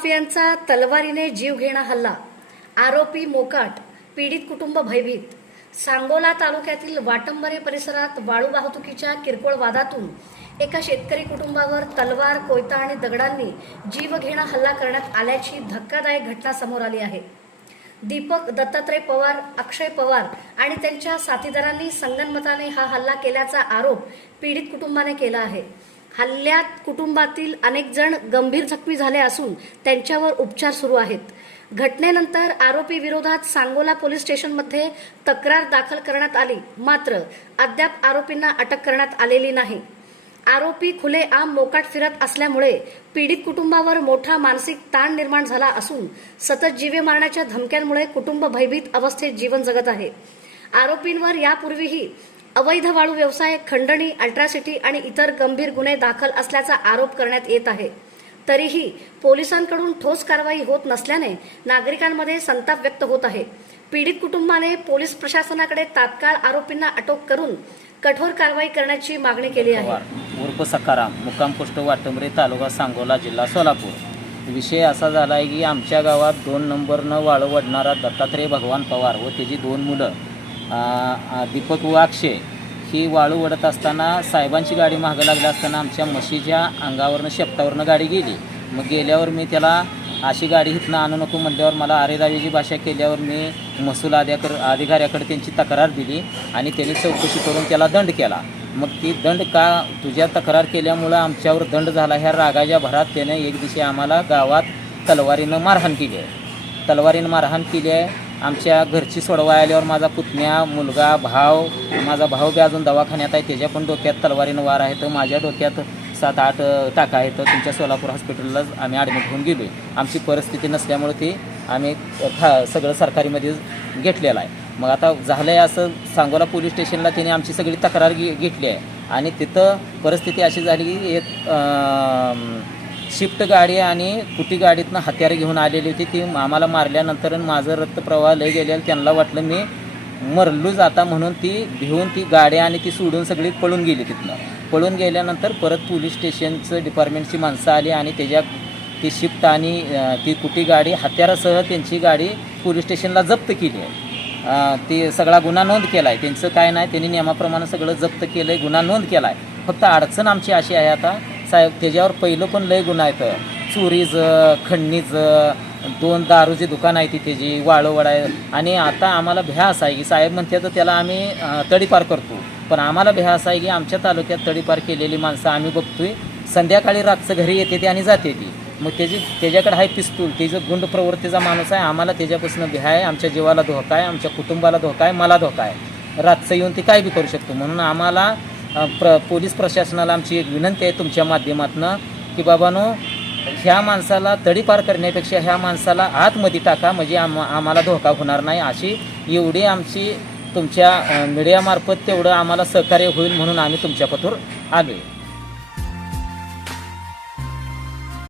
माफियांचा तलवारीने जीवघेणा हल्ला, आरोपी मोकाट, पीडित कुटुंब भयभीत। सांगोला तालुक्यातील वाटंबरे परिसरात वाळू वाहतुकीच्या किरकोळ वादातून एका शेतकरी कुटुंबावर तलवार, कोयता आणि दगडांनी जीवघेणा हल्ला करण्यात आल्याची धक्कादायक घटना समोर आली आहे। दीपक दत्तात्रय पवार, अक्षय पवार आणि त्यांच्या साथीदारांनी संगनमताने हा हल्ला केल्याचा आरोप पीडित कुटुंबाने केला आहे। हल्ल्यात कुटुंबातील अनेक जण गंभीर जखमी झाले असून त्यांच्यावर उपचार सुरू आहेत। घटनेनंतर आरोपी विरोधात सांगोला पोलीस स्टेशनमध्ये तक्रार दाखल करण्यात आली, मात्र अद्याप आरोपींना अटक करण्यात आलेली नाही। आरोपी खुलेआम मोकाट फिरत असल्यामुळे पीडित कुटुंबावर मोठा मानसिक ताण निर्माण झाला असून सतत जीवे मारण्याच्या धमक्यांमुळे कुटुंब भयभीत अवस्थेत जीवन जगत आहे। आरोपींवर यापूर्वीही अवैध वाळू व्यवसाय, खंडणी, अल्ट्रासिटी आणि इतर गंभीर गुन्हे दाखल असल्याचा आरोप करण्यात येत आहे। तरीही पोलिसांकडून ठोस कारवाई होत नसल्याने नागरिकांमध्ये संताप व्यक्त होत आहे। पीडित कुटुंबाने पोलीस प्रशासनाकडे तात्काळ आरोपींना अटक करून कठोर कारवाई करण्याची मागणी केली आहे। उर्फ सकाराम, मुक्काम पोस्ट वाटंबरे, तालुका सांगोला, जिल्हा सोलापूर। विषय असा झाला आहे की आमच्या गावात 2 नंबरनं वाळू वडणारा दत्तात्रय भगवान पवार व त्याची 2 मुलं दीपक व अक्षय ही वाळू वडत असताना साहेबांची गाडी मागं लागली असताना आमच्या म्हशीच्या अंगावरनं शेपटावरनं गाडी गेली। मग गेल्यावर मी त्याला अशी गाडी इथनं आणू नको म्हटल्यावर मला आरेरावीची भाषा केल्यावर मी महसूल अधिकाऱ्याकडे त्यांची तक्रार दिली आणि त्यांनी चौकशी करून त्याला दंड केला। मग ती दंड का तुझ्या तक्रार केल्यामुळं आमच्यावर दंड झाला ह्या रागाच्या भरात त्याने एक दिवशी आम्हाला गावात तलवारीनं मारहाण केली आहे। तलवारीनं मारहाण केली आहे। आमच्या घरची सोडवा आल्यावर माझा पुतण्या, मुलगा, भाव, माझा भाऊ बी अजून दवाखान्यात आहे, त्याच्या पण डोक्यात तलवारीनं वार आहे। तर माझ्या डोक्यात 7-8 टाका आहेत। तुमच्या सोलापूर हॉस्पिटलला आम्ही ॲडमिट होऊन गेलो आहे। आमची परिस्थिती नसल्यामुळे ती आम्ही सगळं सरकारीमध्ये घेतलेलं आहे। मग आता झालं आहे असं सांगोला पोलीस स्टेशनला त्याने आमची सगळी तक्रार घेतली आहे आणि तिथं परिस्थिती अशी झाली की एक शिफ्ट गाडी आणि कुटी गाडीतनं हत्यारं घेऊन आलेली होती। ती आम्हाला मारल्यानंतर माझं रक्तप्रवाह लय गेलेलं, त्यांना वाटलं मी मरलो जाता म्हणून ती भिवून ती गाडी आणि ती सोडून सगळी पळून गेली। तिथनं पळून गेल्यानंतर परत पोलीस स्टेशनचं डिपार्टमेंटची माणसं आली आणि त्याच्या ती शिफ्ट आणि ती कुटी गाडी हत्यारासह त्यांची गाडी पोलीस स्टेशनला जप्त केली आहे। ती सगळा गुन्हा नोंद केला आहे। त्यांचं काय नाही, त्यांनी नियमाप्रमाणे सगळं जप्त केलं आहे, गुन्हा नोंद केला आहे। फक्त अडचण आमची अशी आहे आता साहेब, त्याच्यावर पहिलं पण लय गुन्हा आहेत, चोरीचं, खंडणीचं, 2 दारूची दुकान आहे ती त्याची, वाळूवड आहे। आणि आता आम्हाला भ्या असा आहे की साहेब म्हणते तर त्याला आम्ही तडीपार करतो, पण आम्हाला भ्या असा आहे की आमच्या तालुक्यात तडीपार केलेली माणसं आम्ही बघतोय संध्याकाळी रातचं घरी येते ती आणि जाते ती। मग त्याच्याकडे आहे पिस्तूल, त्याचं गुंड प्रवृत्तीचा माणूस आहे। आम्हाला त्याच्यापासून भ्या आहे, आमच्या जीवाला धोका आहे, आमच्या कुटुंबाला धोका आहे, मला धोका आहे। रातचं येऊन ती काय बी करू शकतो। म्हणून आम्हाला पोलीस प्रशासनाला आमची एक विनंती आहे तुमच्या माध्यमातून की बाबांनो, ह्या माणसाला तडीपार करण्यापेक्षा ह्या माणसाला आतमध्ये टाका, म्हणजे आम्हाला धोका होणार नाही। अशी एवढी आमची तुमच्या मीडियामार्फत तेवढं आम्हाला सहकार्य होईल म्हणून आम्ही तुमच्या पथावर आलो आहे।